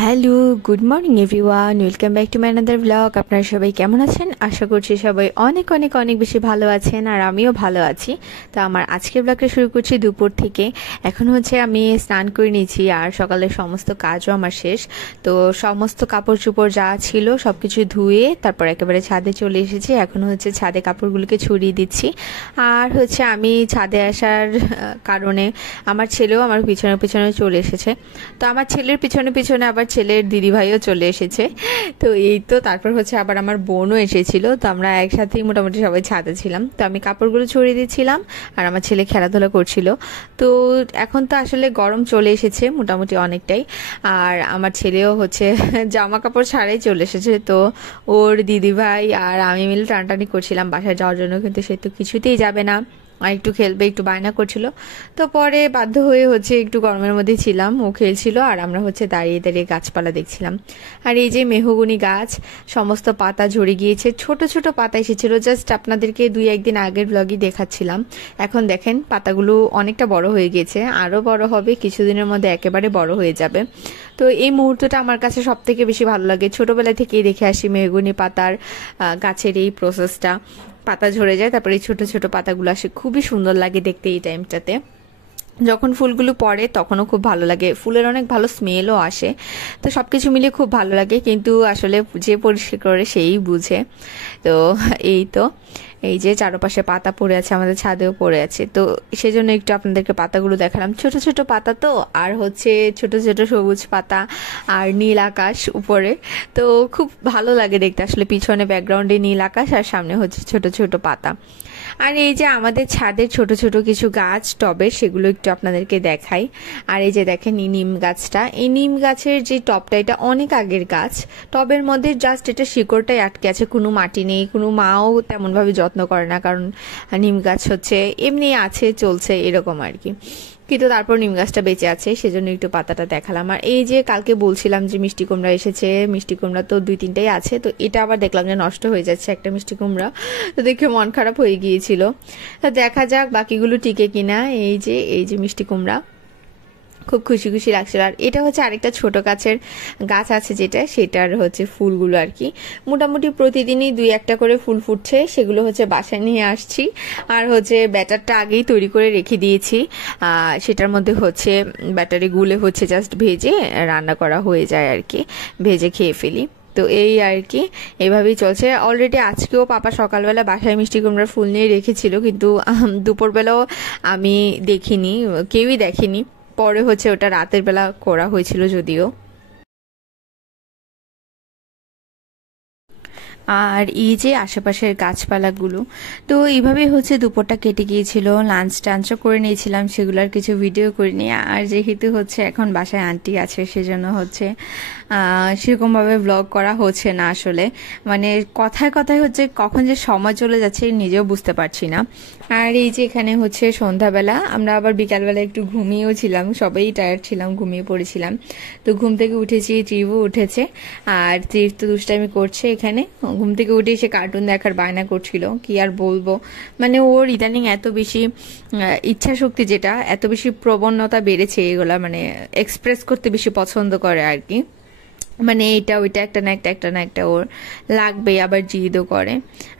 Hello, good morning everyone, welcome back to my another blog. আপনারা সবাই কেমন আছেন? আশা করছি সবাই অনেক অনেক অনেক বেশি ভালো আছেন, আর আমিও ভালো আছি। তো আমার আজকের ব্লগটা শুরু করছি দুপুর থেকে। এখন হচ্ছে আমি স্নান করে নিয়েছি, আর সকালের সমস্ত কাজও আমার শেষ। তো সমস্ত কাপড় চোপড় যা ছিল সব কিছু ধুয়ে তারপর একেবারে ছাদে চলে এসেছি। এখন হচ্ছে ছাদে কাপড়গুলোকে ছড়িয়ে দিচ্ছি। আর হচ্ছে আমি ছাদে আসার কারণে আমার ছেলেও আমার পিছনে পিছনে চলে এসেছে। তো আমার ছেলের পিছনে পিছনে আবার ছেলের দিদিভাইও চলে এসেছে। তো এই তো তারপর হচ্ছে আবার আমার বোনও এসেছিল। তো আমরা একসাথেই মোটামুটি সবাই ছাদে ছিলাম। তো আমি কাপড়গুলো ছড়িয়ে দিচ্ছিলাম আর আমার ছেলে খেলাধুলা করছিল। তো এখন তো আসলে গরম চলে এসেছে মোটামুটি অনেকটাই, আর আমার ছেলেও হচ্ছে জামা কাপড় ছাড়াই চলে এসেছে। তো ওর দিদিভাই আর আমি মিলে টানাটানি করছিলাম বাসায় যাওয়ার জন্য, কিন্তু সে তো কিছুতেই যাবে না, আর একটু খেলবে, একটু বায়না করছিল। তো পরে বাধ্য হয়ে হচ্ছে একটু গরমের মধ্যে ছিলাম, ও খেলছিল আর আমরা হচ্ছে দাঁড়িয়ে দাঁড়িয়ে গাছপালা দেখছিলাম। আর এই যে মেহগনি গাছ, সমস্ত পাতা ঝরে গিয়েছে, ছোট ছোট পাতা এসেছিল। জাস্ট আপনাদেরকে 2-1 দিন আগের ব্লগই দেখাচ্ছিলাম। এখন দেখেন পাতাগুলো অনেকটা বড় হয়ে গিয়েছে, আরও বড় হবে, কিছুদিনের মধ্যে একেবারে বড় হয়ে যাবে। তো এই মুহূর্তটা আমার কাছে সব থেকে বেশি ভালো লাগে। ছোটবেলা থেকেই দেখে আসি মেহগনি পাতার গাছের এই প্রসেসটা। পাতা ঝরে যায়, তারপরে এই ছোট ছোট পাতাগুলো আসে, খুবই সুন্দর লাগে দেখতে এই টাইমটাতে। যখন ফুলগুলো পড়ে তখনও খুব ভালো লাগে, ফুলের অনেক ভালো স্মেলও আসে। তো সবকিছু মিলিয়ে খুব ভালো লাগে, কিন্তু আসলে যে পরিষ্কার করে সেই বুঝে। তো এই তো এই যে চারপাশে পাতা পড়ে আছে, আমাদের ছাদেও পড়ে আছে। তো সেজন্য একটু আপনাদেরকে পাতাগুলো দেখালাম। ছোট ছোট পাতা তো, আর হচ্ছে ছোট ছোট সবুজ পাতা আর নীল আকাশ উপরে। তো খুব ভালো লাগে দেখতে আসলে, পিছনে ব্যাকগ্রাউন্ডে নীল আকাশ আর সামনে হচ্ছে ছোট ছোট পাতা। আর এই যে আমাদের ছাদের ছোট ছোট কিছু গাছ টবে, সেগুলো একটু আপনাদেরকে দেখাই। আর এই যে দেখেন এই নিম গাছটা, এই নিম গাছের যে টবটা, এটা অনেক আগের গাছ। টবের মধ্যে জাস্ট এটা শিকড়টাই আটকে আছে, কোনো মাটি নেই, কোনো মাও তেমনভাবে যত্ন করে না, কারণ নিম গাছ হচ্ছে এমনি আছে, চলছে এরকম আর কি। কিন্তু তারপর নিম গাছটা বেঁচে আছে, সেজন্য একটু পাতাটা দেখালাম। আর এই যে কালকে বলছিলাম যে মিষ্টি কুমড়া এসেছে, মিষ্টি কুমড়া তো 2-3টাই আছে। তো এটা আবার দেখলাম যে নষ্ট হয়ে যাচ্ছে একটা মিষ্টি কুমড়া। তো দেখে মন খারাপ হয়ে গিয়েছিল। তো দেখা যাক বাকিগুলো টিকে কিনা। এই যে মিষ্টি কুমড়া, খুব খুশি খুশি লাগছিল। আর এটা হচ্ছে আরেকটা ছোট গাছের গাছ আছে যেটা, সেটার হচ্ছে ফুলগুলো আর কি মোটামুটি প্রতিদিনই 2-1টা করে ফুল ফুটছে, সেগুলো হচ্ছে বাসায় নিয়ে আসছি। আর হচ্ছে ব্যাটারটা আগেই তৈরি করে রেখে দিয়েছি, সেটার মধ্যে হচ্ছে ব্যাটারি গুলে হচ্ছে জাস্ট ভেজে রান্না করা হয়ে যায় আর কি, ভেজে খেয়ে ফেলি। তো এই আর কি, এভাবেই চলছে। অলরেডি আজকেও পাপা সকালবেলা বাসায় মিষ্টি কুমড়ার ফুল নিয়ে রেখেছিল, কিন্তু দুপুরবেলাও আমি দেখিনি, কেউই দেখেনি। পরে হচ্ছে ওটা রাতের বেলা করা হয়েছিল যদিও। আর এই যে আশেপাশের গাছপালাগুলো, তো এইভাবেই হচ্ছে দুপুরটা কেটে গিয়েছিল। লাঞ্চ টাঞ্চও করে নিয়েছিলাম, সেগুলোর কিছু ভিডিও করিনি। আর যেহেতু হচ্ছে এখন বাসায় আন্টি আছে, সেজন্য হচ্ছে সেরকমভাবে ব্লগ করা হচ্ছে না আসলে। মানে কথায় কথায় হচ্ছে কখন যে সময় চলে যাচ্ছে নিজেও বুঝতে পারছি না। আর এই যে এখানে হচ্ছে সন্ধ্যাবেলা, আমরা আবার বিকালবেলা একটু ঘুমিয়েও ছিলাম, সবাই টায়ার্ড ছিলাম, ঘুমিয়ে পড়েছিলাম। তো ঘুম থেকে উঠেছি, ত্রিভও উঠেছে। আর ত্রিভ তো দুষ্টামি করছে এখানে, ঘুম থেকে উঠে সে কার্টুন দেখার বায়না করছিল, কি আর বলবো। মানে ওর ইদানিং এত বেশি ইচ্ছা শক্তি, যেটা এত বেশি প্রবণতা বেড়েছে, এগুলা মানে এক্সপ্রেস করতে বেশি পছন্দ করে আর কি। মানে এটা ওইটা একটা না একটা, একটা না একটা ওর লাগবে, আবার জিদও করে।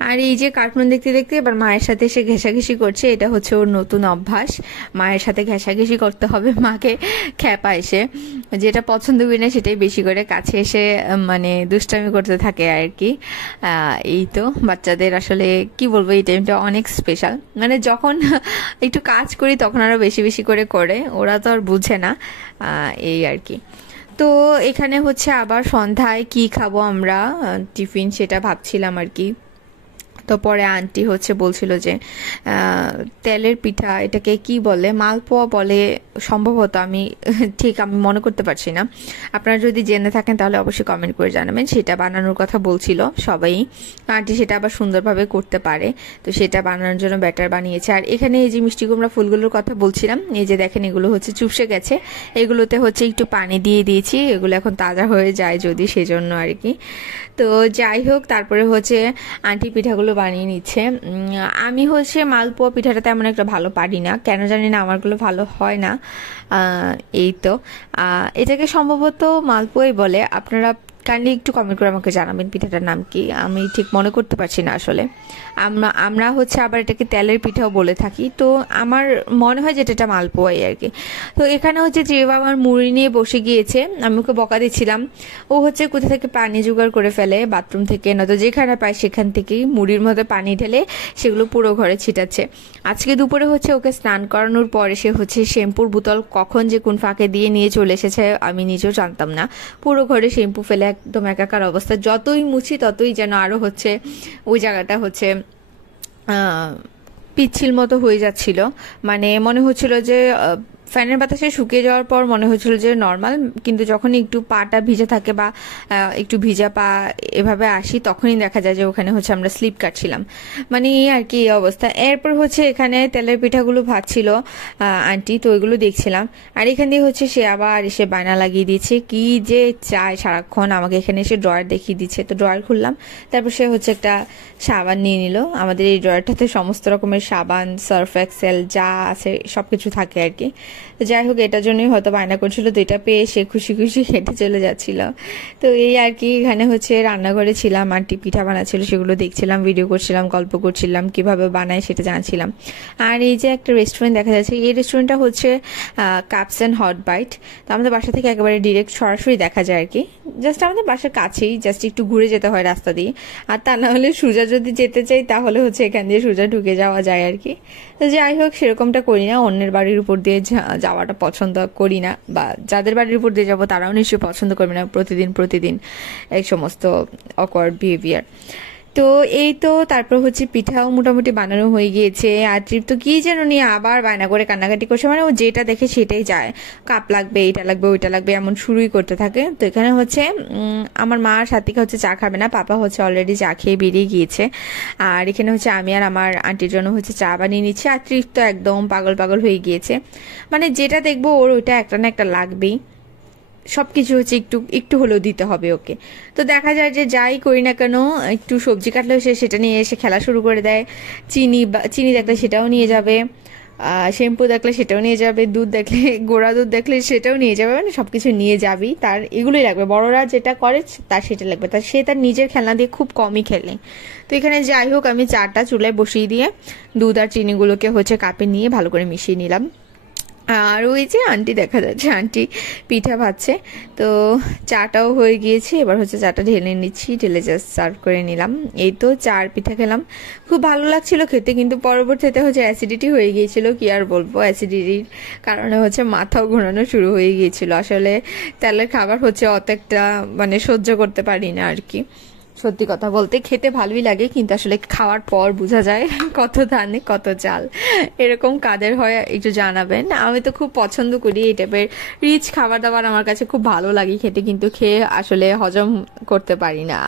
আর এই যে কার্টুন দেখতে দেখতে এবার মায়ের সাথে এসে ঘেঁষাঘেঁষি করছে, এটা হচ্ছে ওর নতুন অভ্যাস, মায়ের সাথে ঘেঁষাঘেঁষি করতে হবে। মাকে খ্যাপা এসে যেটা পছন্দ করি না সেটাই বেশি করে কাছে এসে মানে দুষ্টামি করতে থাকে আর কি। এই তো বাচ্চাদের আসলে কি বলবো, এই টাইমটা অনেক স্পেশাল। মানে যখন একটু কাজ করি তখন আরো বেশি বেশি করে করে, ওরা তো আর বুঝে না। এই আর কি। তো এখানে হচ্ছে আবার সন্ধ্যায় কি খাবো আমরা টিফিন, সেটা ভাবছিলাম আর কি। তো পরে আন্টি হচ্ছে বলছিল যে তেলের পিঠা, এটাকে কি বলে, মালপোয়া বলে সম্ভবত, আমি মনে করতে পারছি না। আপনারা যদি জেনে থাকেন তাহলে অবশ্যই কমেন্ট করে জানাবেন। সেটা বানানোর কথা বলছিল সবাই। আন্টি সেটা আবার সুন্দরভাবে করতে পারে, তো সেটা বানানোর জন্য ব্যাটার বানিয়েছে। আর এখানে এই যে মিষ্টি কুমড়া ফুলগুলোর কথা বলছিলাম, এই যে দেখেন এগুলো হচ্ছে চুপসে গেছে, এগুলোতে হচ্ছে একটু পানি দিয়ে দিয়েছি, এগুলো এখন তাজা হয়ে যায় যদি, সেজন্য আর কি। তো যাই হোক, তারপরে হচ্ছে আন্টি পিঠাগুলো পিঠাগুলো বানিয়ে নিচ্ছে। আমি হচ্ছে মালপোয়া পিঠাটা তেমন একটা ভালো পারি না, কেন জানি না আমারগুলো ভালো হয় না। এই তো এটাকে সম্ভবত মালপোয়াই বলে। আপনারা কাইন্ডলি একটু কমেন্ট করে আমাকে জানাবেন পিঠাটার নাম কি, আমি ঠিক মনে করতে পারছি না আসলে। আমরা হচ্ছে আবার এটাকে তেলের পিঠাও বলে থাকি, তো আমার মনে হয় যেটা এটা মালপোয়াই আর কি। তো এখানে হচ্ছে যে আমার মুড়ি নিয়ে বসে গিয়েছে, আমি ওকে বকা দিচ্ছিলাম। ও হচ্ছে কোথা থেকে পানি জোগাড় করে ফেলে, বাথরুম থেকে নয়তো যেখানে পায় সেখান থেকেই মুড়ির মধ্যে পানি ঢেলে সেগুলো পুরো ঘরে ছিটাচ্ছে। আজকে দুপুরে হচ্ছে ওকে স্নান করানোর পরে সে হচ্ছে শ্যাম্পুর বোতল কখন যে কোন ফাঁকে দিয়ে নিয়ে চলে এসেছে আমি নিজেও জানতাম না। পুরো ঘরে শ্যাম্পু ফেলে একদম একাকার অবস্থা, যতই মুছি ততই যেন আরো হচ্ছে ওই জায়গাটা হচ্ছে পিচ্ছিল মতো হয়ে যাচ্ছিল। মানে মনে হচ্ছিল যে ফ্যানের বাতাসে শুকিয়ে যাওয়ার পর মনে হচ্ছিল যে নর্মাল, কিন্তু যখন একটু পাটা ভিজে থাকে বা একটু ভিজা পা এভাবে আসি তখনই দেখা যায় যে ওখানে হচ্ছে আমরা স্লিপ কাটছিলাম। মানে এই আর কি এই অবস্থা। এরপর হচ্ছে এখানে তেলের পিঠাগুলো ভাজছিল আন্টি, তো ওইগুলো দেখছিলাম। আর এখান দিয়ে হচ্ছে সে আবার এসে বায়না লাগিয়ে দিয়েছে কি যে চায় সারাক্ষণ, আমাকে এখানে এসে ড্রয়ার দেখিয়ে দিচ্ছে। তো ড্রয়ার খুললাম, তারপর সে হচ্ছে একটা সাবান নিয়ে নিল। আমাদের এই ড্রয়ারটাতে সমস্ত রকমের সাবান, সার্ফ এক্সেল যা আছে সবকিছু থাকে আর কি। তো যাই হোক, এটার জন্যই হয়তো বায়না করছিল, তো এটা পেয়ে সে খুশি খুশি হেঁটে চলে যাচ্ছিল। তো এই আর কি, এখানে হচ্ছে রান্নাঘরে ছিলাম, আন্টি পিঠা বানাচ্ছিল সেগুলো দেখছিলাম, ভিডিও করছিলাম, গল্প করছিলাম, কিভাবে বানায় সেটা জানছিলাম। আর এই যে একটা রেস্টুরেন্ট দেখা যাচ্ছে, এই রেস্টুরেন্টটা হচ্ছে কাপস অ্যান্ড হট বাইট। তো আমাদের বাসা থেকে একেবারে ডিরেক্ট সরাসরি দেখা যায় আর কি, জাস্ট আমাদের বাসার কাছেই, জাস্ট একটু ঘুরে যেতে হয় রাস্তা দিয়ে। আর তা না হলে সোজা যদি যেতে চাই তাহলে হচ্ছে এখান দিয়ে সোজা ঢুকে যাওয়া যায় আর কি। তো যাই হোক, সেরকমটা করি না, অন্যের বাড়ির উপর দিয়ে যাওয়াটা পছন্দ করি না, বা যাদের বাড়ির উপর দিয়ে যাবো তারাও নিশ্চয়ই পছন্দ করবে না প্রতিদিন এই সমস্ত অকওয়ার্ড বিহেভিয়ার। তো এই তো তারপর হচ্ছে পিঠাও মোটামুটি বানানো হয়ে গিয়েছে। আর তৃপ্ত কি যেন নিয়ে আবার বায়না করে কান্নাকাটি করছে, মানে ও যেটা দেখে সেটাই যায়, কাপ লাগবে, এটা লাগবে, ওইটা লাগবে, এমন শুরুই করতে থাকে। তো এখানে হচ্ছে আমার মা আর সাথীকা হচ্ছে চা খাবে না, পাপা হচ্ছে অলরেডি চা খেয়ে বেরিয়ে গিয়েছে। আর এখানে হচ্ছে আমি আর আমার আন্টির জন্য হচ্ছে চা বানিয়ে নিচ্ছি। আর তৃপ্ত একদম পাগল পাগল হয়ে গিয়েছে, মানে যেটা দেখবো ওর ওইটা একটা না একটা লাগবেই, সবকিছু হচ্ছে একটু একটু হলেও দিতে হবে ওকে। তো দেখা যায় যে যাই করি না কেন, একটু সবজি কাটলেও সে সেটা নিয়ে এসে খেলা শুরু করে দেয়। চিনি দেখলে সেটাও নিয়ে যাবে, শ্যাম্পু দেখলে সেটাও নিয়ে যাবে, দুধ দেখলে গোড়া দুধ দেখলে সেটাও নিয়ে যাবে, মানে সবকিছু নিয়ে যাবি, তার এগুলোই লাগবে। বড়রা যেটা করে তার সেটা লাগবে, সে তার নিজের খেলনা দিয়ে খুব কমই খেলে। তো এখানে যাই হোক, আমি চাটা চুলায় বসিয়ে দিয়ে দুধ আর চিনিগুলোকে হচ্ছে কাপে নিয়ে ভালো করে মিশিয়ে নিলাম। আর ওই যে আন্টি দেখা যাচ্ছে, আন্টি পিঠা ভাজছে। তো চাটাও হয়ে গিয়েছে, এবার হচ্ছে চাটা ঢেলে নিচ্ছি, ঢেলে জাস্ট সার্ভ করে নিলাম। এই তো চার পিঠা খেলাম, খুব ভালো লাগছিল খেতে, কিন্তু পরবর্তীতে হচ্ছে অ্যাসিডিটি হয়ে গিয়েছিল। কি আর বলবো, অ্যাসিডিটির কারণে হচ্ছে মাথাও ঘোরানো শুরু হয়ে গিয়েছিল। আসলে তেলের খাবার হচ্ছে অত একটা মানে সহ্য করতে পারি না আর কি। সত্যি কথা বলতে খেতে ভালোই লাগে, কিন্তু আসলে খাওয়ার পর বোঝা যায় কত ধানে কত চাল। এরকম কাদের হয় একটু জানাবেন। আমি তো খুব পছন্দ করি এই টাইপের রিচ খাবার দাবার, আমার কাছে খুব ভালো লাগে খেতে, কিন্তু খেয়ে আসলে হজম করতে পারি না।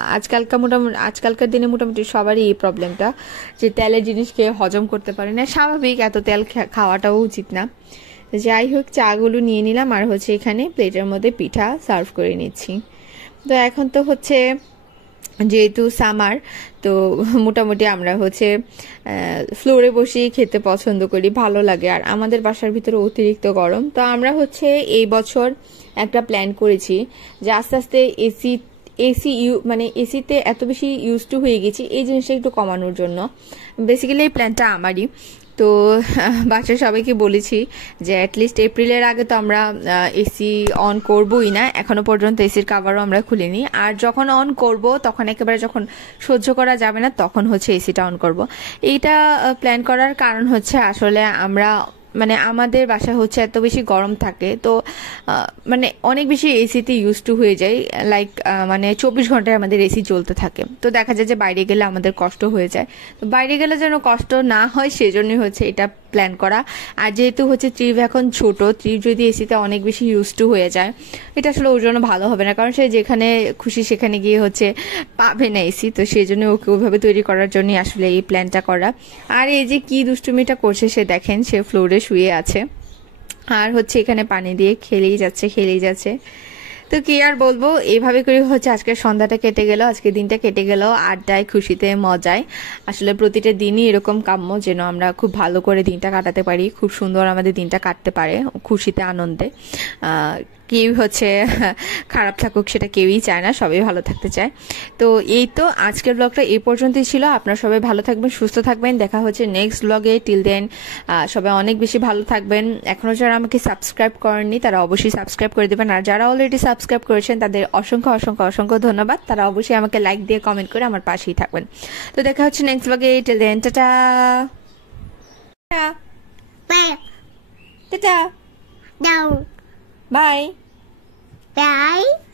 আজকালকার দিনে মোটামুটি সবারই এই প্রবলেমটা, যে তেলের জিনিস খেয়ে হজম করতে পারি না। স্বাভাবিক, এত তেল খাওয়াটাও উচিত না। যাই হোক, চাগুলো নিয়ে নিলাম, আর হচ্ছে এখানে প্লেটের মধ্যে পিঠা সার্ভ করে নিচ্ছি। তো এখন তো হচ্ছে যেহেতু সামার, তো মোটামুটি আমরা হচ্ছে ফ্লোরে বসেই খেতে পছন্দ করি, ভালো লাগে। আর আমাদের বাসার ভিতরে অতিরিক্ত গরম, তো আমরা হচ্ছে এই বছর একটা প্ল্যান করেছি যে আস্তে আস্তে মানে এসিতে এত বেশি ইউজ টু হয়ে গেছি, এই জিনিসটা একটু কমানোর জন্য। বেসিক্যালি এই প্ল্যানটা আমারই। তো বাসায় সবাইকে বলেছি যে অ্যাটলিস্ট এপ্রিলের আগে তো আমরা এসি অন করবই না, এখনো পর্যন্ত এসির কাভারও আমরা খুলিনি। আর যখন অন করব তখন একেবারে যখন সহ্য করা যাবে না তখন হচ্ছে এসিটা অন করব। এইটা প্ল্যান করার কারণ হচ্ছে আসলে আমরা মানে আমাদের বাসায় হচ্ছে এত বেশি গরম থাকে, তো মানে অনেক বেশি এসিতে ইউজ টু হয়ে যায়। লাইক মানে 24 ঘন্টায় আমাদের এসি চলতে থাকে। তো দেখা যায় যে বাইরে গেলে আমাদের কষ্ট হয়ে যায়, তো বাইরে গেলে যেন কষ্ট না হয় সেজন্যই হচ্ছে এটা প্ল্যান করা। আর যেহেতু হচ্ছে ত্রিভ এখন ছোট, ত্রিভ যদি এসিতে অনেক বেশি ইউজ টু হয়ে যায় এটা আসলে ওর জন্য ভালো হবে না, কারণ সে যেখানে খুশি সেখানে গিয়ে হচ্ছে পাবে না এসি। তো সেই জন্য ওকে ওইভাবে তৈরি করার জন্যই আসলে এই প্ল্যানটা করা। আর এই যে কি দুষ্টুমিটা করছে সে, দেখেন সে ফ্লোরে শুয়ে আছে আর হচ্ছে এখানে পানি দিয়ে খেলেই যাচ্ছে। তো তো কি আর বলবো, এইভাবে করে হচ্ছে আজকের সন্ধ্যাটা কেটে গেল, আজকে দিনটা কেটে গেল আড্ডায়, খুশিতে, মজায়। আসলে প্রতিটা দিনই এরকম কাম্য যেন আমরা খুব ভালো করে দিনটা কাটাতে পারি, খুব সুন্দর আমাদের দিনটা কাটতে পারে খুশিতে, আনন্দে। কেউ হচ্ছে খারাপ থাকুক সেটা কেউই চায় না, সবাই ভালো থাকতে চায়। তো এই তো আজকের ব্লগটা এই পর্যন্তই ছিল। আপনারা সবাই ভালো থাকবেন, সুস্থ থাকবেন, দেখা হচ্ছে নেক্সট ব্লগে। টিল দেন সবাই অনেক বেশি ভালো থাকবেন। এখনও যারা আমাকে সাবস্ক্রাইব করেননি তারা অবশ্যই সাবস্ক্রাইব করে দেবেন, আর যারা অলরেডি সাবস্ক্রাইব করেছেন তাদের অসংখ্য অসংখ্য অসংখ্য ধন্যবাদ। তারা অবশ্যই আমাকে লাইক দিয়ে কমেন্ট করে আমার পাশেই থাকবেন। তো দেখা হচ্ছে নেক্সট ব্লগে। Till then tata tata, No. Bye. Bye.